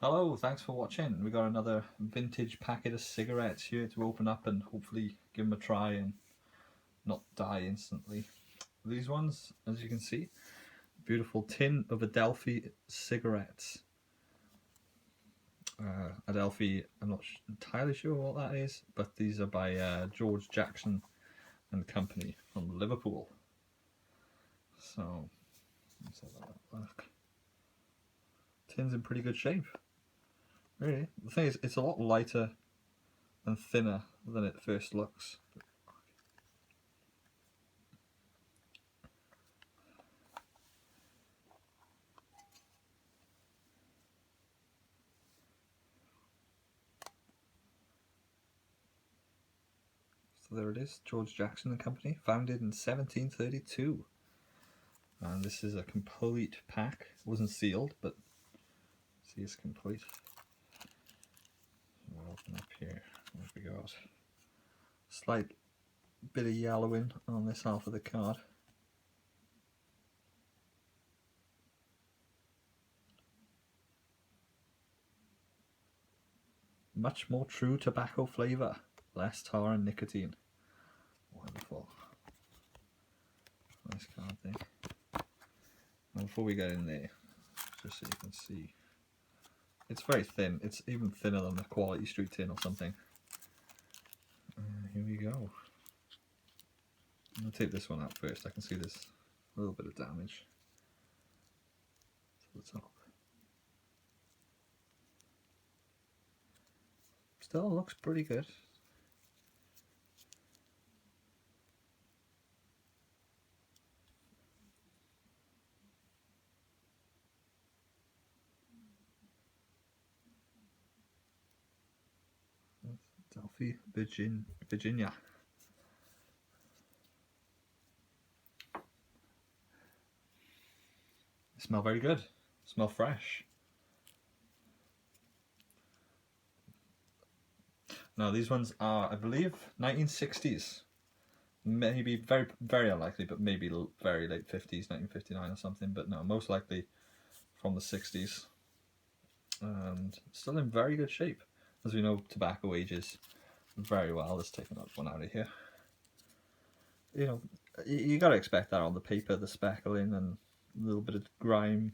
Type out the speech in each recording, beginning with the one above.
Hello, thanks for watching. We got another vintage packet of cigarettes here to open up and hopefully give them a try and not die instantly. These ones, as you can see, beautiful tin of Adelphi cigarettes. Adelphi, I'm not entirely sure what that is, but these are by George Jackson and Company from Liverpool. So, let's have a look. Tin's in pretty good shape. Really, the thing is, it's a lot lighter and thinner than it first looks. So there it is, George Jackson and Company, founded in 1732. And this is a complete pack. It wasn't sealed, but see, it's complete. We'll open up here. What have we got? Slight bit of yellowing on this half of the card. Much more true tobacco flavour, less tar and nicotine. Wonderful. Nice card there. And before we get in there, just so you can see, it's very thin. It's even thinner than the Quality Street tin or something. Here we go. I'll take this one out first. I can see there's a little bit of damage to the top. Still looks pretty good. Adelphi, Virginia. They smell very good. Smell fresh. Now these ones are, I believe, 1960s. Maybe very unlikely, but maybe very late 50s, 1959 or something. But no, most likely from the 60s. And still in very good shape. As we know, tobacco ages very well. Let's take another one out of here. You know, you got to expect that on the paper, the speckling and a little bit of grime,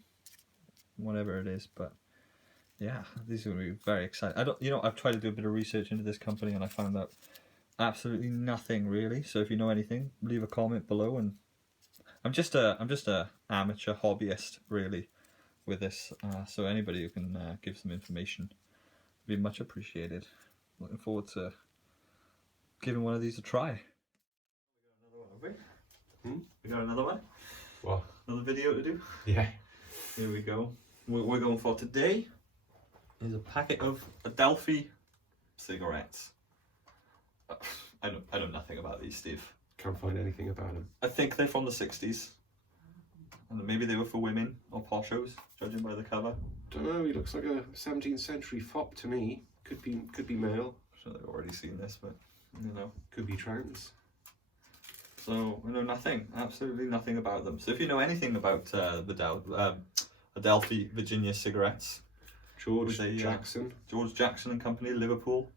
whatever it is. But yeah, these are going to be very exciting. I've tried to do a bit of research into this company and I found out absolutely nothing really. So if you know anything, leave a comment below. And I'm just a amateur hobbyist really with this. So anybody who can give some information would be much appreciated. Looking forward to giving one of these a try. We got another one? What? Another video to do? Yeah. Here we go. What we're going for today is a packet of Adelphi cigarettes. I know nothing about these, Steve. Can't find anything about them. I think they're from the 60s. And maybe they were for women or poshos, judging by the cover. Don't know, he looks like a 17th century fop to me. Could be male. I'm sure they've already seen this, but you know. Could be trans. So I know nothing, absolutely nothing about them. So if you know anything about the Adelphi Virginia cigarettes, George Jackson and Company, Liverpool,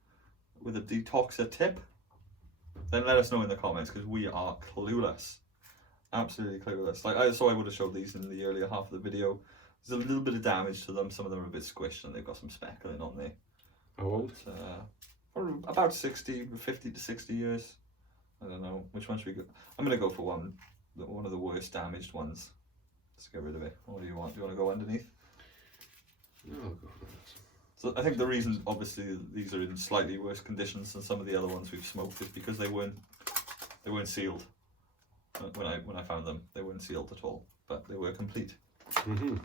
with a detoxer tip, then let us know in the comments because we are clueless, absolutely clueless. Like I would have showed these in the earlier half of the video. There's a little bit of damage to them. Some of them are a bit squished and they've got some speckling on there. How old? For about 50 to 60 years. I don't know which one should we go. I'm gonna go for one of the worst damaged ones. Let's get rid of it. What do you want? Do you want to go underneath? No, I'll go for that. So I think the reason, obviously, these are in slightly worse conditions than some of the other ones we've smoked is because they weren't sealed. When I found them, they weren't sealed at all, but they were complete. Mm-hmm.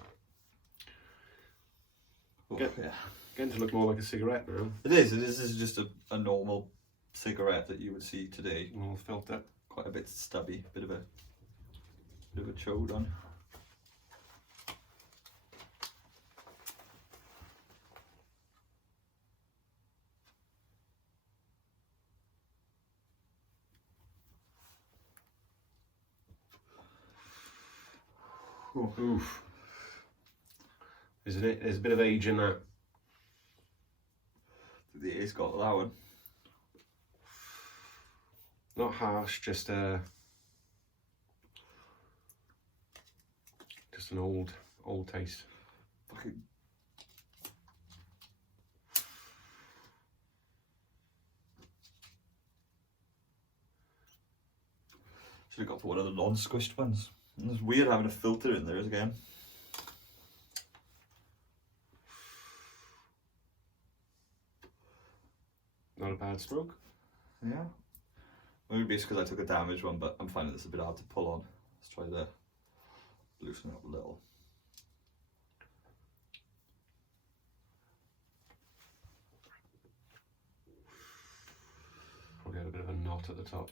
Yeah. Getting to look more like a cigarette now. It is. This is just a normal cigarette that you would see today. All felt up. Quite a bit stubby, bit of a chode on. Oof. Isn't it? There's a bit of age in that. It's got that one. Not harsh, just an old taste. Fucking. Should have got for one of the non-squished ones. And it's weird having a filter in there again. Not a bad smoke. Yeah. Maybe it's because I took a damaged one, but I'm finding this a bit hard to pull on. Let's try to loosen it up a little. Probably had a bit of a knot at the top.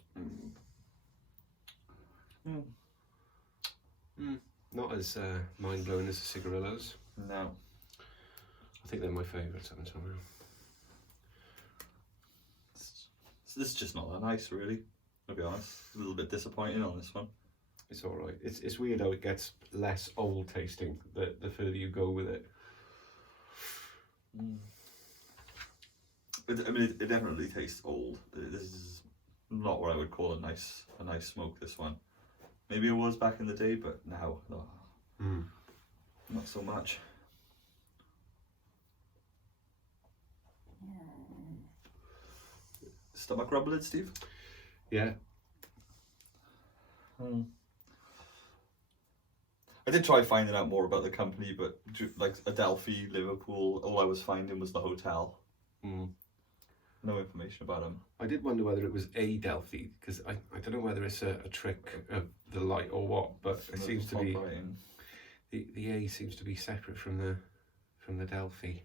Not as mind-blowing as the cigarillos. No. I think they're my favourites, haven't I? This is just not that nice, really. I'll be honest. A little bit disappointing on this one. It's all right. It's weird how it gets less old tasting the further you go with it. It definitely tastes old. This is not what I would call a nice smoke. This one, maybe it was back in the day, but now, not so much. Stomach rumbling, Steve? Yeah. I did try finding out more about the company, but like Adelphi, Liverpool, all I was finding was the hotel. No information about them. I did wonder whether it was Adelphi, because I don't know whether it's a trick of the light or what, but it seems to be the A seems to be separate from the Delphi.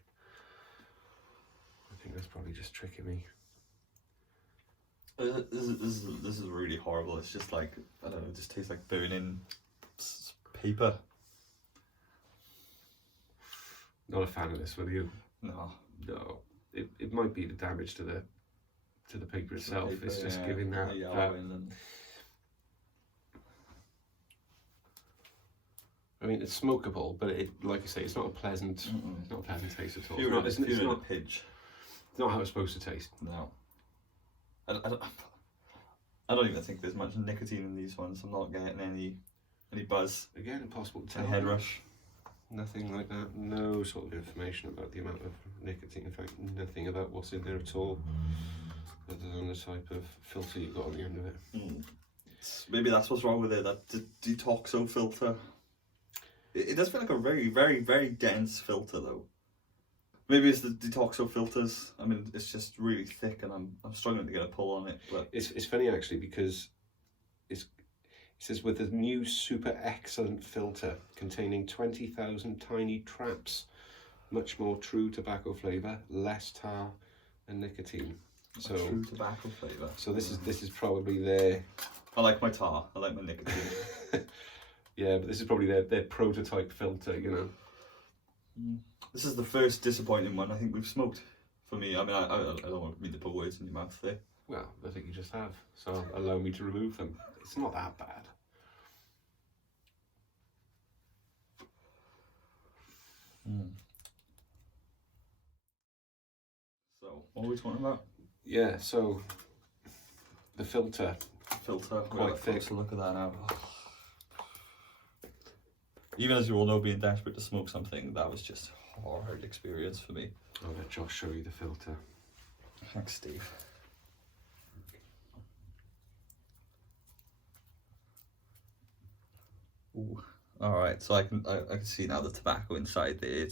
I think that's probably just tricking me. This is really horrible. It's just like, I don't know, it just tastes like burning paper. Not a fan of this, were you? No. It might be the damage to the paper itself. It's just giving that. I mean, it's smokable, but like I say, it's not a pleasant. It's not a pleasant taste at all. It's not a pidge. It's not how it's supposed to taste. No. I don't even think there's much nicotine in these ones. I'm not getting any buzz. Again, impossible to tell. A head rush. Nothing like that. No sort of information about the amount of nicotine. In fact, nothing about what's in there at all, other than the type of filter you got on the end of it. Maybe that's what's wrong with it. That detoxo filter. It does feel like a very, very, very dense filter, though. Maybe it's the detoxo filters. I mean, it's just really thick, and I'm struggling to get a pull on it. But it's funny actually, because it says with a new super excellent filter containing 20,000 tiny traps, much more true tobacco flavour, less tar and nicotine. So true tobacco flavour. So this is probably their. I like my tar. I like my nicotine. Yeah, but this is probably their prototype filter, you know. This is the first disappointing one I think we've smoked. For me, I mean, I don't want me to put words in your mouth there. Well, I think you just have. So allow me to remove them. It's not that bad. So, what are we talking about? Yeah, so the filter. Quite thick. So look at that now. Even as you all know, being desperate to smoke something, that was just a hard experience for me. I'll let Josh show you the filter. Thanks, Steve. Ooh. All right, so I can see now the tobacco inside there.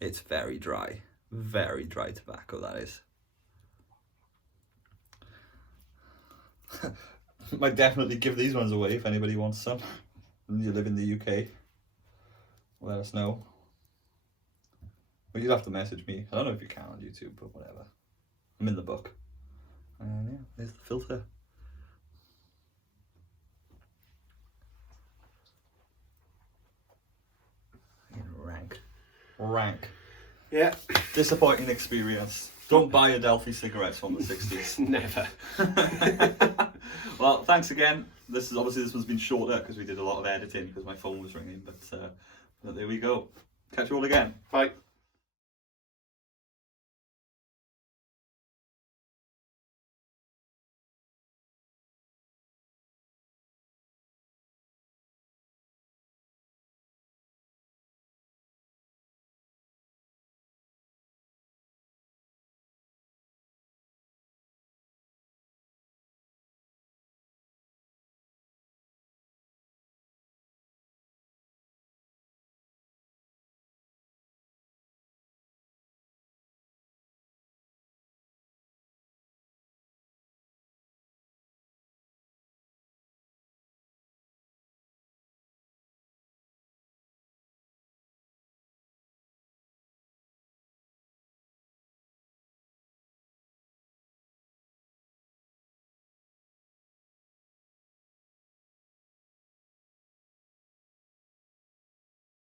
It's very dry tobacco. That is. Might definitely give these ones away if anybody wants some. And you live in the UK, let us know. Well, you'll have to message me. I don't know if you can on YouTube, but whatever. I'm in the book. And yeah, there's the filter. Rank. Yeah. Disappointing experience. Don't buy Adelphi cigarettes from the 60s. Never. Well, thanks again. This one's been shorter because we did a lot of editing because my phone was ringing, but there we go. Catch you all again. Bye.